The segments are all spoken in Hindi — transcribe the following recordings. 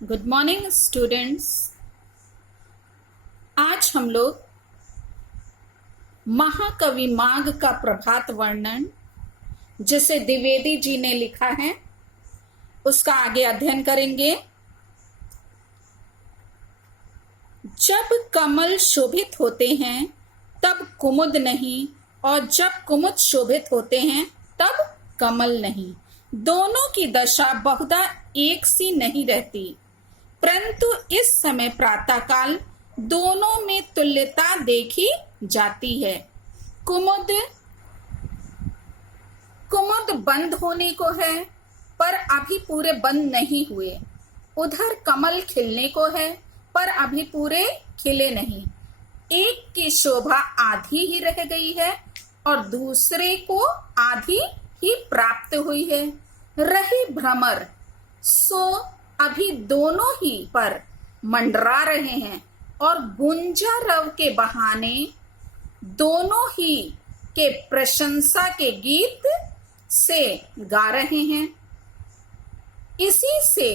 Good morning students. आज हम लोग महाकवि माघ का प्रभात वर्णन जिसे द्विवेदी जी ने लिखा है उसका आगे अध्ययन करेंगे। जब कमल शोभित होते हैं तब कुमुद नहीं, और जब कुमुद शोभित होते हैं तब कमल नहीं। दोनों की दशा बहुधा एक सी नहीं रहती, परंतु इस समय प्रातःकाल दोनों में तुल्यता देखी जाती है। कुमुद बंद होने को है, पर अभी पूरे बंद नहीं हुए। उधर कमल खिलने को है, पर अभी पूरे खिले नहीं। एक की शोभा आधी ही रह गई है और दूसरे को आधी ही प्राप्त हुई है। रही भ्रमर, सो अभी दोनों ही पर मंडरा रहे हैं और गुंजा रव के बहाने दोनों ही के प्रशंसा के गीत से गा रहे हैं। इसी से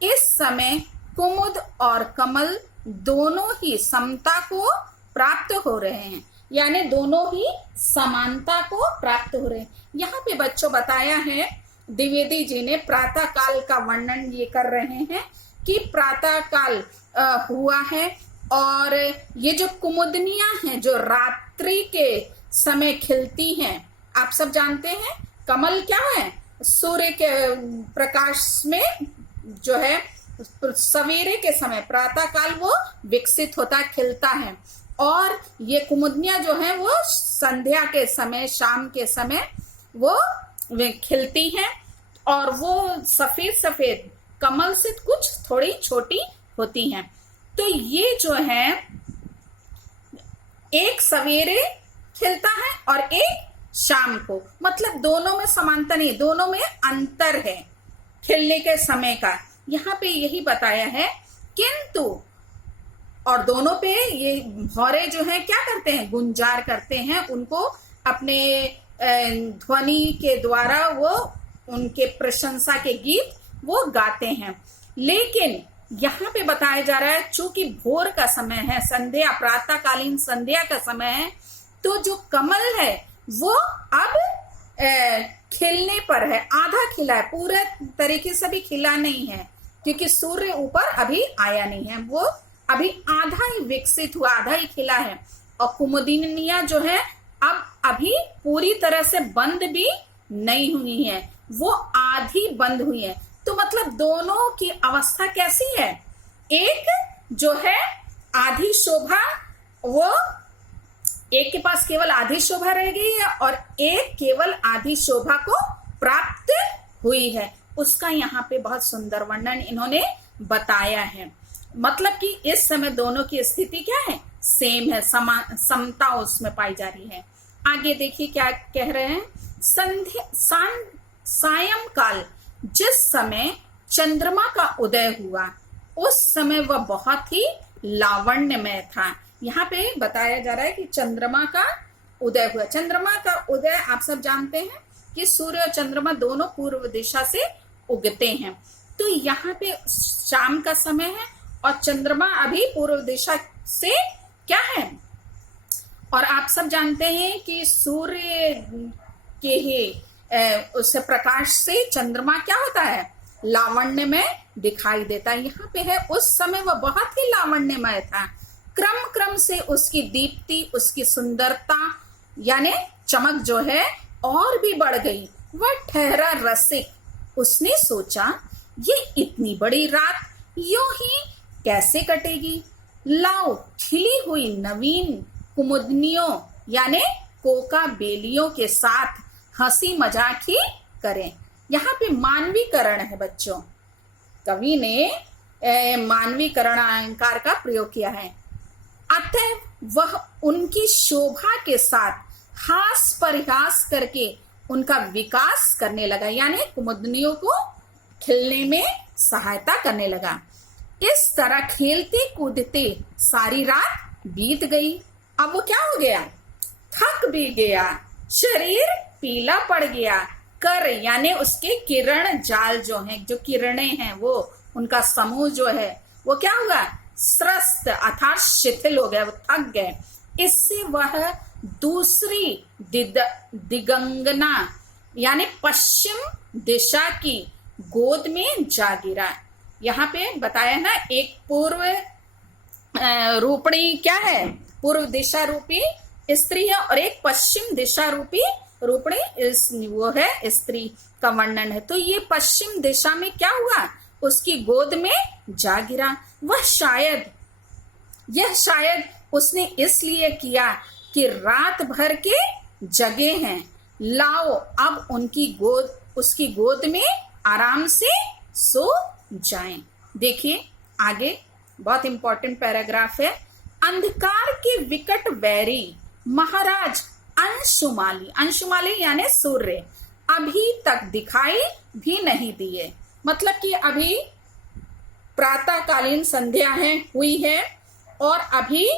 इस समय कुमुद और कमल दोनों ही समता को प्राप्त हो रहे हैं, यानी दोनों ही समानता को प्राप्त हो रहे हैं। यहाँ पे बच्चों बताया है द्विवेदी जी ने, प्रातः काल का वर्णन ये कर रहे हैं कि प्रातः काल हुआ है और ये जो कुमुदनियां हैं जो रात्रि के समय खिलती हैं, आप सब जानते हैं कमल क्या है, सूर्य के प्रकाश में जो है सवेरे के समय प्रातः काल वो विकसित होता खिलता है, और ये कुमुदनियां जो हैं वो संध्या के समय शाम के समय वो खिलती हैं और वो सफेद सफेद कमल से कुछ थोड़ी छोटी होती हैं। तो ये जो है एक सवेरे खिलता है और एक शाम को, मतलब दोनों में समानता नहीं, दोनों में अंतर है खिलने के समय का। यहाँ पे यही बताया है, किंतु और दोनों पे ये भौरे जो है क्या करते हैं, गुंजार करते हैं, उनको अपने ध्वनि के द्वारा वो उनके प्रशंसा के गीत वो गाते हैं। लेकिन यहाँ पे बताया जा रहा है चूंकि भोर का समय है, संध्या प्रातःकालीन संध्या का समय है, तो जो कमल है वो अब खिलने पर है, आधा खिला है, पूरे तरीके से भी खिला नहीं है क्योंकि सूर्य ऊपर अभी आया नहीं है, वो अभी आधा ही विकसित हुआ, आधा ही खिला है। और कुमुदिनियां जो है अब अभी पूरी तरह से बंद भी नहीं हुई है, वो आधी बंद हुई है। तो मतलब दोनों की अवस्था कैसी है, एक जो है आधी शोभा, वो एक के पास केवल आधी शोभा रह गई है और एक केवल आधी शोभा को प्राप्त हुई है। उसका यहाँ पे बहुत सुंदर वर्णन इन्होंने बताया है। मतलब कि इस समय दोनों की स्थिति क्या है, सेम है, समता उसमें पाई जा रही है। आगे देखिए क्या कह रहे हैं, सायंकाल जिस समय चंद्रमा का उदय हुआ उस समय वह बहुत ही लावण्यमय था। यहाँ पे बताया जा रहा है कि चंद्रमा का उदय हुआ। चंद्रमा का उदय आप सब जानते हैं कि सूर्य और चंद्रमा दोनों पूर्व दिशा से उगते हैं, तो यहाँ पे शाम का समय है और चंद्रमा अभी पूर्व दिशा से क्या है, और आप सब जानते हैं कि सूर्य के ही उस प्रकाश से चंद्रमा क्या होता है, लावण्य में दिखाई देता है। यहाँ पे है उस समय वह बहुत ही लावण्यमय था, क्रम क्रम से उसकी दीप्ति, उसकी सुंदरता यानी चमक जो है और भी बढ़ गई। वह ठहरा रसिक, उसने सोचा ये इतनी बड़ी रात यूं ही कैसे कटेगी, लाओ खिली हुई नवीन कुमुदनियों यानी कोका बेलियों के साथ हंसी मजाक ही करें। यहाँ पे मानवीकरण है बच्चों, कवि ने मानवीकरण अलंकार का प्रयोग किया है। अतः वह उनकी शोभा के साथ हास परिहास करके उनका विकास करने लगा, यानी कुमुदनियों को खिलने में सहायता करने लगा। इस तरह खेलते कूदते सारी रात बीत गई। अब वो क्या हो गया, थक भी गया, शरीर पीला पड़ गया, कर यानी उसके किरण जाल जो हैं, जो किरणें हैं, वो उनका समूह जो है वो क्या हुआ, स्रस्त अर्थात शिथिल हो गया, वो थक गए। इससे वह दूसरी दिगंगना यानी पश्चिम दिशा की गोद में जा गिरा। यहाँ पे बताया ना, एक पूर्व रूपणी क्या है, पूर्व दिशा रूपी स्त्री है, और एक पश्चिम दिशा रूपी रूपणी वो है स्त्री का वर्णन है। तो ये पश्चिम दिशा में क्या हुआ, उसकी गोद में जा गिरा। यह शायद उसने इसलिए किया कि रात भर के जगे हैं, लाओ अब उसकी गोद में आराम से सो जाएं। देखिए आगे बहुत इंपॉर्टेंट पैराग्राफ है। अंधकार के विकट वैरी महाराज अंशुमाली यानी सूर्य अभी तक दिखाई भी नहीं दिए। मतलब कि अभी प्रातःकालीन संध्या हुई है और अभी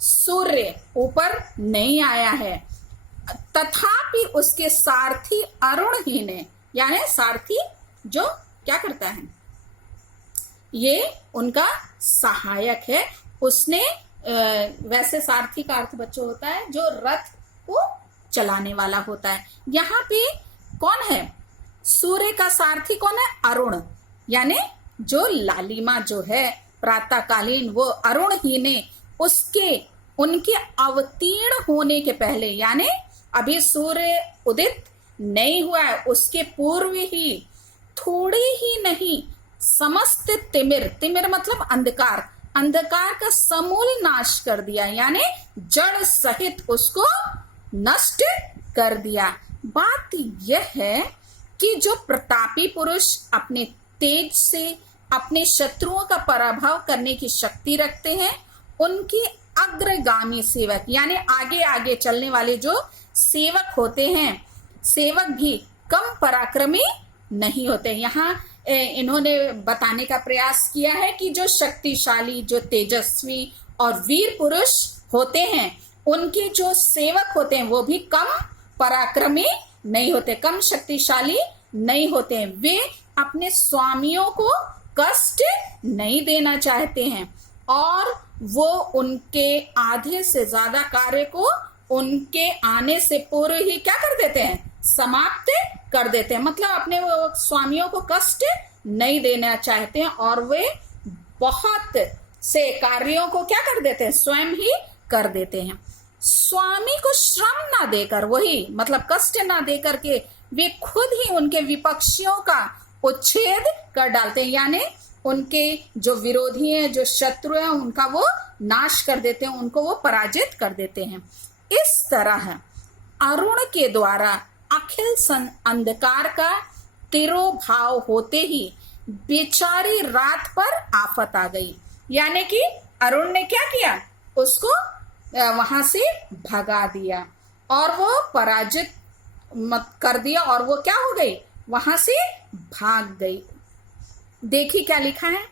सूर्य ऊपर नहीं आया है। तथापि उसके सारथी अरुण ही ने, यानी सारथी जो क्या करता है, ये उनका सहायक है, उसने वैसे सारथी का अर्थ बच्चों होता है जो रथ को चलाने वाला होता है। यहाँ पे कौन है, सूर्य का सारथी कौन है, अरुण, यानी जो लालिमा जो है प्रातःकालीन, वो अरुण ही ने उनके अवतीर्ण होने के पहले, यानी अभी सूर्य उदित नहीं हुआ है, उसके पूर्व ही थोड़ी ही नहीं समस्त तिमिर मतलब अंधकार का समूल नाश कर दिया, यानी जड़ सहित उसको नष्ट कर दिया। बात यह है कि जो प्रतापी पुरुष अपने तेज से अपने शत्रुओं का पराभव करने की शक्ति रखते हैं, उनके अग्रगामी सेवक यानी आगे आगे चलने वाले जो सेवक होते हैं, सेवक भी कम पराक्रमी नहीं होते। यहाँ इन्होंने बताने का प्रयास किया है कि जो शक्तिशाली, जो तेजस्वी और वीर पुरुष होते हैं, उनके जो सेवक होते हैं वो भी कम पराक्रमी नहीं होते, कम शक्तिशाली नहीं होते हैं। वे अपने स्वामियों को कष्ट नहीं देना चाहते हैं और वो उनके आधे से ज्यादा कार्य को उनके आने से पूर्व ही क्या कर देते हैं, समाप्त कर देते हैं। मतलब अपने स्वामियों को कष्ट नहीं देना चाहते हैं और वे बहुत से कार्यों को क्या कर देते हैं, स्वयं ही कर देते हैं। स्वामी को श्रम ना देकर, वही मतलब कष्ट ना देकर के वे खुद ही उनके विपक्षियों का उच्छेद कर डालते हैं, यानी उनके जो विरोधी हैं, जो शत्रु हैं, उनका वो नाश कर देते हैं, उनको वो पराजित कर देते हैं। इस तरह अरुण के द्वारा अखिल अंधकार का तिरोभाव होते ही बेचारी रात पर आफत आ गई, यानी कि अरुण ने क्या किया, उसको वहां से भगा दिया और वो पराजित मत कर दिया और वो क्या हो गई, वहां से भाग गई। देखिए क्या लिखा है,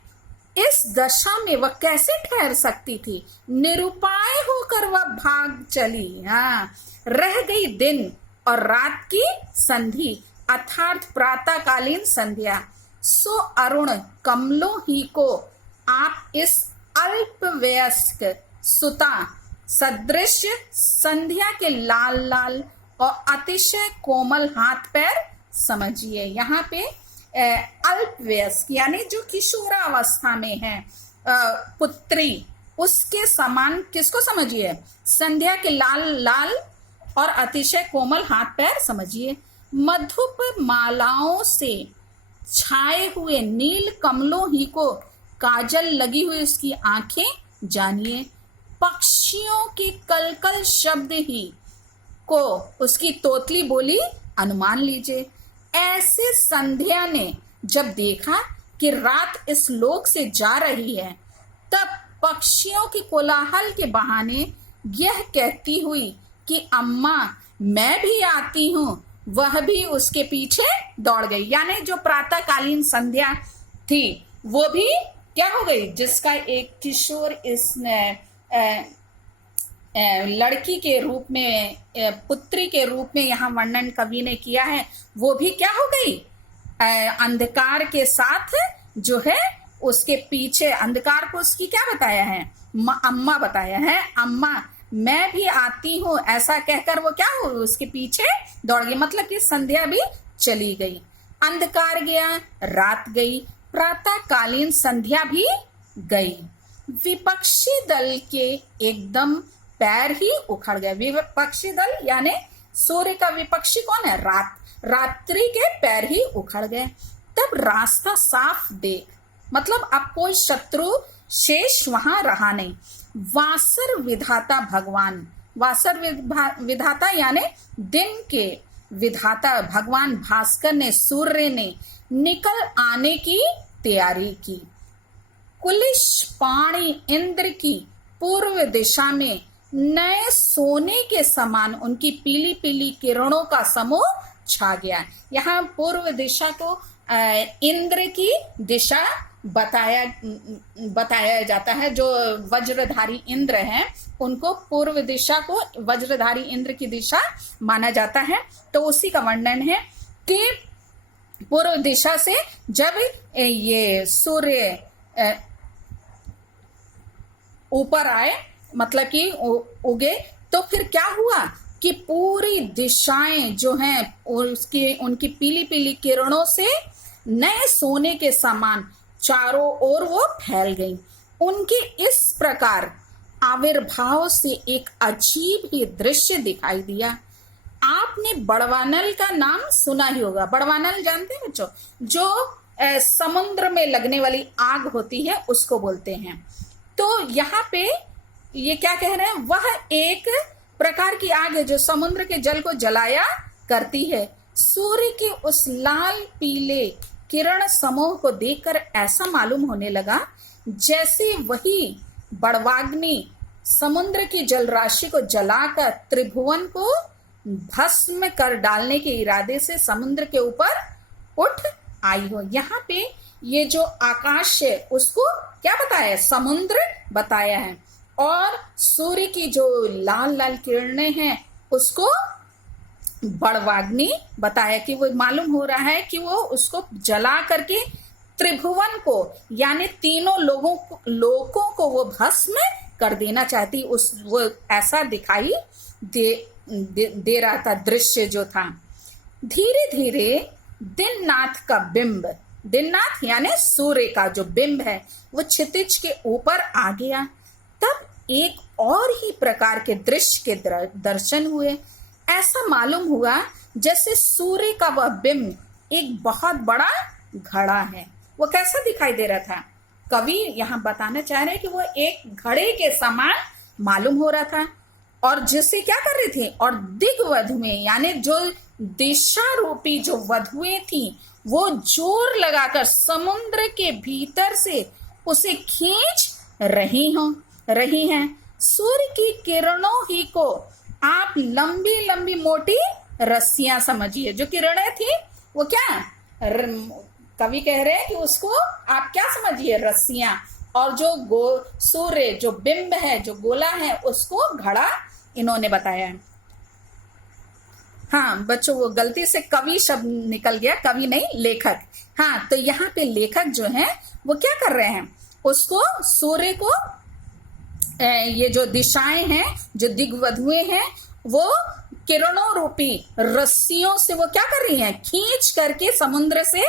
इस दशा में वह कैसे ठहर सकती थी, निरुपाय होकर वह भाग चली। हाँ, रह गई दिन और रात की संधि अर्थात प्रातःकालीन संध्या। सो अरुण कमलों ही को आप इस अल्प वयस्क सुता सदृश संध्या के लाल लाल और अतिशय कोमल हाथ पैर समझिए। यहाँ पे अल्प वयस्क यानी जो किशोरावस्था में है पुत्री, उसके समान किसको समझिए, संध्या के लाल लाल और अतिशय कोमल हाथ पैर समझिए। मधुप मालाओं से छाए हुए नील कमलों ही को काजल लगी हुई उसकी आंखें जानिए। पक्षियों के कलकल शब्द ही को उसकी तोतली बोली अनुमान लीजिए। ऐसे संध्या ने जब देखा कि रात इस लोक से जा रही है, तब पक्षियों की कोलाहल के बहाने यह कहती हुई कि अम्मा मैं भी आती हूँ, वह भी उसके पीछे दौड़ गई। यानी जो प्रातःकालीन संध्या थी वो भी क्या हो गई, जिसका एक किशोर लड़की के रूप में, पुत्री के रूप में यहाँ वर्णन कवि ने किया है, वो भी क्या हो गई, अंधकार के साथ जो है उसके पीछे, अंधकार को उसकी क्या बताया है, अम्मा बताया है, अम्मा मैं भी आती हूँ, ऐसा कहकर वो क्या हो उसके पीछे दौड़ गई। मतलब कि संध्या भी चली गई, अंधकार गया, रात गई, प्रातःकालीन संध्या भी गई। विपक्षी दल के एकदम पैर ही उखड़ गए। विपक्षी दल यानी सूर्य का विपक्षी कौन है, रात, रात्रि के पैर ही उखड़ गए। तब रास्ता साफ देख, मतलब अब कोई शत्रु शेष वहां रहा नहीं। वासर विधाता भगवान, वासर विधाता यानी दिन के विधाता भगवान भास्कर ने, सूर्य ने निकल आने की तैयारी की। कुलिश पाणी इंद्र की पूर्व दिशा में नए सोने के समान उनकी पीली पीली किरणों का समूह छा गया। यहाँ पूर्व दिशा को इंद्र की दिशा बताया जाता है। जो वज्रधारी इंद्र हैं उनको पूर्व दिशा को वज्रधारी इंद्र की दिशा माना जाता है। तो उसी का वर्णन है कि पूर्व दिशा से जब ये सूर्य ऊपर आए, मतलब कि उगे, तो फिर क्या हुआ कि पूरी दिशाएं जो हैं उसकी उनकी पीली पीली किरणों से नए सोने के समान चारों ओर वो फैल गई। उनके इस प्रकार आविर्भाव से एक अजीब ही दृश्य दिखाई दिया। आपने बड़वानल का नाम सुना ही होगा। बड़वानल जानते हैं बच्चों, जो समुद्र में लगने वाली आग होती है उसको बोलते हैं। तो यहाँ पे ये क्या कह रहे हैं, वह एक प्रकार की आग है जो समुद्र के जल को जलाया करती है। सूर्य के उस लाल पीले किरण समूह को देखकर ऐसा मालूम होने लगा जैसे वही बड़वाग्नि समुद्र की जल राशि को जलाकर त्रिभुवन को भस्म कर डालने के इरादे से समुद्र के ऊपर उठ आई हो। यहाँ पे ये जो आकाश है उसको क्या बताया है, समुद्र बताया है, और सूर्य की जो लाल लाल किरणें हैं उसको बड़वाग्नि बताया कि वो मालूम हो रहा है कि वो उसको जला करके त्रिभुवन को यानी तीनों लोगों को वो भस्म कर देना चाहती। वो ऐसा दिखाई दे रहा था, दृश्य जो था। धीरे धीरे दिननाथ का बिंब, दिननाथ यानी सूर्य का जो बिंब है, वो क्षितिज के ऊपर आ गया। तब एक और ही प्रकार के दृश्य के दर्शन हुए। ऐसा मालूम हुआ जैसे सूर्य का वह बिंब एक बहुत बड़ा घड़ा है। वो कैसा दिखाई दे रहा था, कवि यहाँ बताना चाह रहे हैं कि वो एक घड़े के समान मालूम हो रहा था, और जिससे क्या कर रही थी, और दिग्वधुएं यानी जो दिशा रूपी जो वधुएं थी वो जोर लगाकर समुद्र के भीतर से उसे खींच रही हैं। सूर्य की किरणों ही को आप लंबी लंबी मोटी रस्सियां समझिए। जो किरणें थी वो क्या, कवि कह रहे हैं कि उसको आप क्या समझिए, रस्सियां, और जो सूर्य जो बिंब है, जो गोला है, उसको घड़ा इन्होंने बताया है। हाँ बच्चों, वो गलती से कवि शब्द निकल गया, कवि नहीं लेखक। हाँ, तो यहाँ पे लेखक जो है वो क्या कर रहे हैं, उसको सूर्य को ये जो दिशाएं हैं, जो दिग्वधुएं हैं, वो किरणों रूपी रस्सियों से वो क्या कर रही हैं, खींच करके समुद्र से,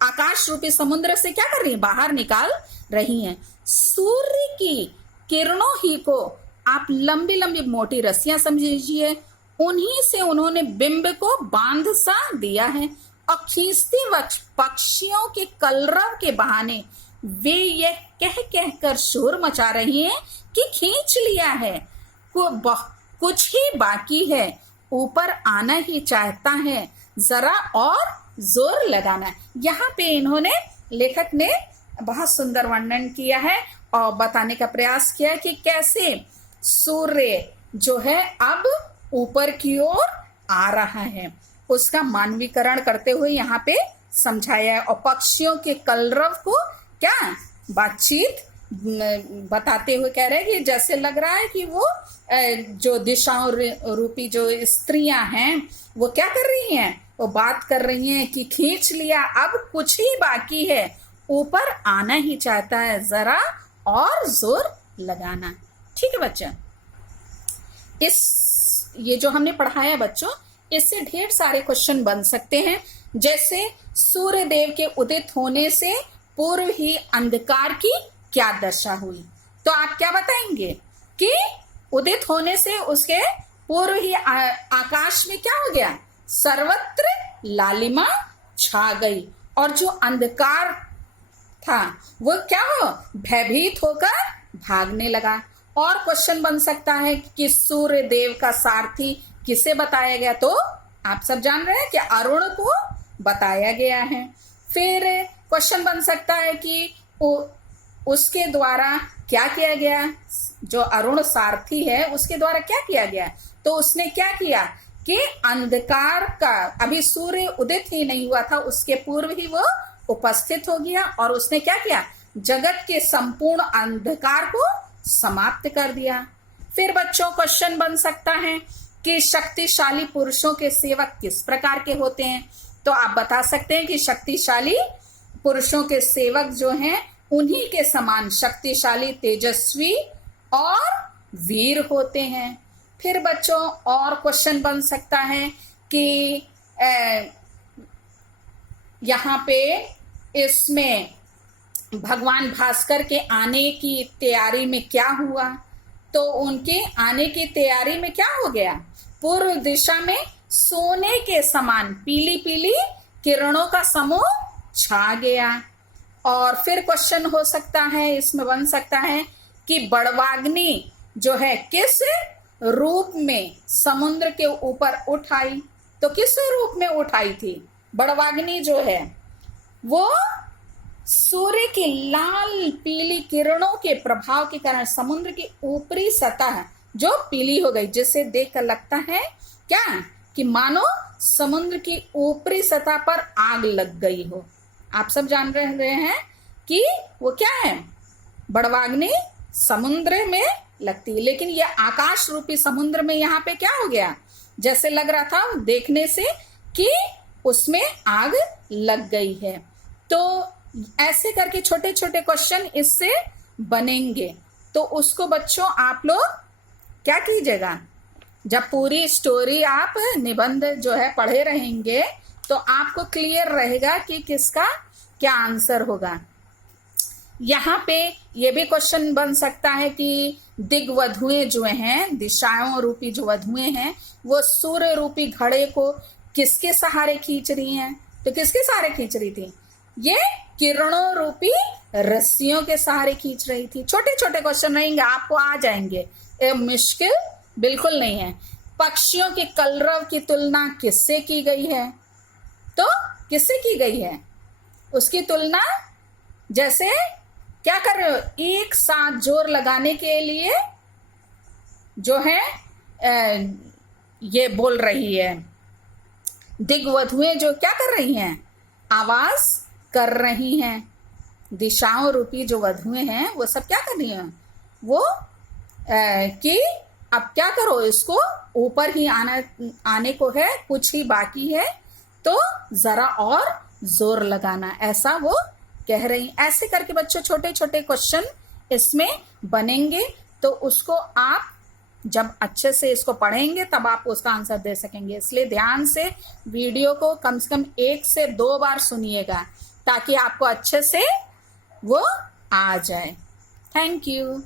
आकाश रूपी समुद्र से क्या कर रही हैं, बाहर निकाल रही हैं। सूर्य की किरणों ही को आप लंबी लंबी मोटी रस्सियां समझिए, उन्हीं से उन्होंने बिंब को बांध सा दिया है, और खींचते वक्त पक्षियों के कलरव के बहाने वे यह कह कर शोर मचा रही हैं कि खींच लिया है, कुछ ही बाकी है, ऊपर आना ही चाहता है, जरा और जोर लगाना। यहाँ पे इन्होंने, लेखक ने बहुत सुंदर वर्णन किया है और बताने का प्रयास किया कि कैसे सूर्य जो है अब ऊपर की ओर आ रहा है, उसका मानवीकरण करते हुए यहाँ पे समझाया है, और पक्षियों के कलरव को क्या बातचीत बताते हुए कह रहे हैं कि जैसे लग रहा है कि वो जो दिशाओं रूपी जो स्त्रियां हैं वो क्या कर रही हैं, वो बात कर रही हैं कि खींच लिया, अब कुछ ही बाकी है, ऊपर आना ही चाहता है, जरा और जोर लगाना। ठीक है बच्चा, ये जो हमने पढ़ाया है बच्चों, इससे ढेर सारे क्वेश्चन बन सकते हैं। जैसे सूर्य देव के उदित होने से पूर्व ही अंधकार की क्या दशा हुई, तो आप क्या बताएंगे कि उदित होने से उसके पूर्व ही आकाश में क्या हो गया, सर्वत्र लालिमा छा गई, और जो अंधकार था वो क्या हो, भयभीत होकर भागने लगा। और क्वेश्चन बन सकता है कि सूर्य देव का सारथी किसे बताया गया, तो आप सब जान रहे हैं कि अरुण को बताया गया है। फिर क्वेश्चन बन सकता है कि उसके द्वारा क्या किया गया, जो अरुण सारथी है उसके द्वारा क्या किया गया, तो उसने क्या किया कि अंधकार का, अभी सूर्य उदित ही नहीं हुआ था, उसके पूर्व ही वो उपस्थित हो गया और उसने क्या किया, जगत के संपूर्ण अंधकार को समाप्त कर दिया। फिर बच्चों क्वेश्चन बन सकता है कि शक्तिशाली पुरुषों के सेवक किस प्रकार के होते हैं, तो आप बता सकते हैं कि शक्तिशाली पुरुषों के सेवक जो हैं उन्हीं के समान शक्तिशाली, तेजस्वी और वीर होते हैं। फिर बच्चों और क्वेश्चन बन सकता है कि यहाँ पे इसमें भगवान भास्कर के आने की तैयारी में क्या हुआ, तो उनके आने की तैयारी में क्या हो गया, पूर्व दिशा में सोने के समान पीली पीली किरणों का समूह छा गया। और फिर क्वेश्चन हो सकता है, इसमें बन सकता है कि बड़वाग्नि जो है किस रूप में समुद्र के ऊपर उठाई, तो किस रूप में उठाई थी बड़वाग्नि जो है, वो सूर्य की लाल पीली किरणों के प्रभाव के कारण समुद्र की ऊपरी सतह जो पीली हो गई, जिसे देखकर लगता है क्या कि मानो समुद्र की ऊपरी सतह पर आग लग गई हो। आप सब जान रहे हैं कि वो क्या है, बड़वाग्नि समुद्र में लगती है, लेकिन ये आकाश रूपी समुद्र में यहाँ पे क्या हो गया, जैसे लग रहा था देखने से कि उसमें आग लग गई है। तो ऐसे करके छोटे छोटे क्वेश्चन इससे बनेंगे। तो उसको बच्चों आप लोग क्या कीजिएगा, जब पूरी स्टोरी आप निबंध जो है पढ़े रहेंगे तो आपको क्लियर रहेगा कि किसका क्या आंसर होगा। यहाँ पे ये भी क्वेश्चन बन सकता है कि दिग्वधुएं जो हैं, दिशाओं रूपी जो वधुएं हैं, वो सूर्य रूपी घड़े को किसके सहारे खींच रही हैं, तो किसके सहारे खींच रही थी, ये किरणों रूपी रस्सियों के सहारे खींच रही थी। छोटे छोटे क्वेश्चन रहेंगे, आपको आ जाएंगे, ये मुश्किल बिल्कुल नहीं है। पक्षियों के कलरव की तुलना किससे की गई है, तो किससे की गई है, उसकी तुलना जैसे क्या कर रहे हो, एक साथ जोर लगाने के लिए जो है ये बोल रही है, दिग्वधुएं जो क्या कर रही हैं, आवाज कर रही हैं। दिशाओं रूपी जो वधुएं हैं वो सब क्या कर रही हैं, वो कि अब क्या करो, इसको ऊपर ही आने को है, कुछ ही बाकी है, तो जरा और जोर लगाना, ऐसा वो कह रही। ऐसे करके बच्चों छोटे छोटे क्वेश्चन इसमें बनेंगे, तो उसको आप जब अच्छे से इसको पढ़ेंगे तब आप उसका आंसर दे सकेंगे। इसलिए ध्यान से वीडियो को कम से कम 1 से 2 बार सुनिएगा ताकि आपको अच्छे से वो आ जाए। Thank you.